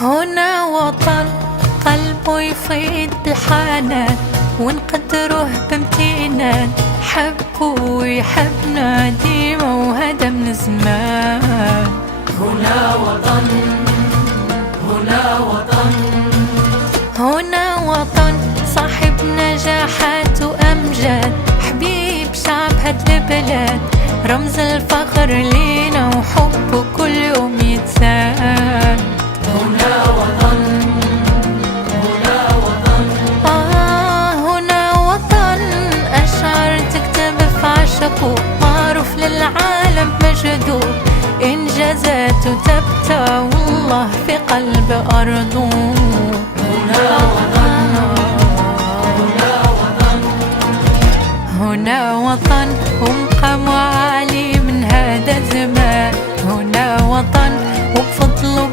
هنا وطن قلبه يفيض بالحنان، ونقدره بامتنان، حبه ويحبنا ديما وهذا من زمان. هنا وطن، هنا وطن، هنا وطن صاحب نجاحات وأمجاد، حبيب شعب هاد البلاد، رمز الفخر لينا وحبه كل يوم يتزاد. هنا وطن، هنا وطن، هنا وطن أشعار تكتب في عشقه، معروف للعالم مجده، إنجازاته تبتع والله في قلب أرضه. هنا وطن، هنا وطن، هنا وطن ومقام عالي من هذا الزمان، هنا وطن وبفضله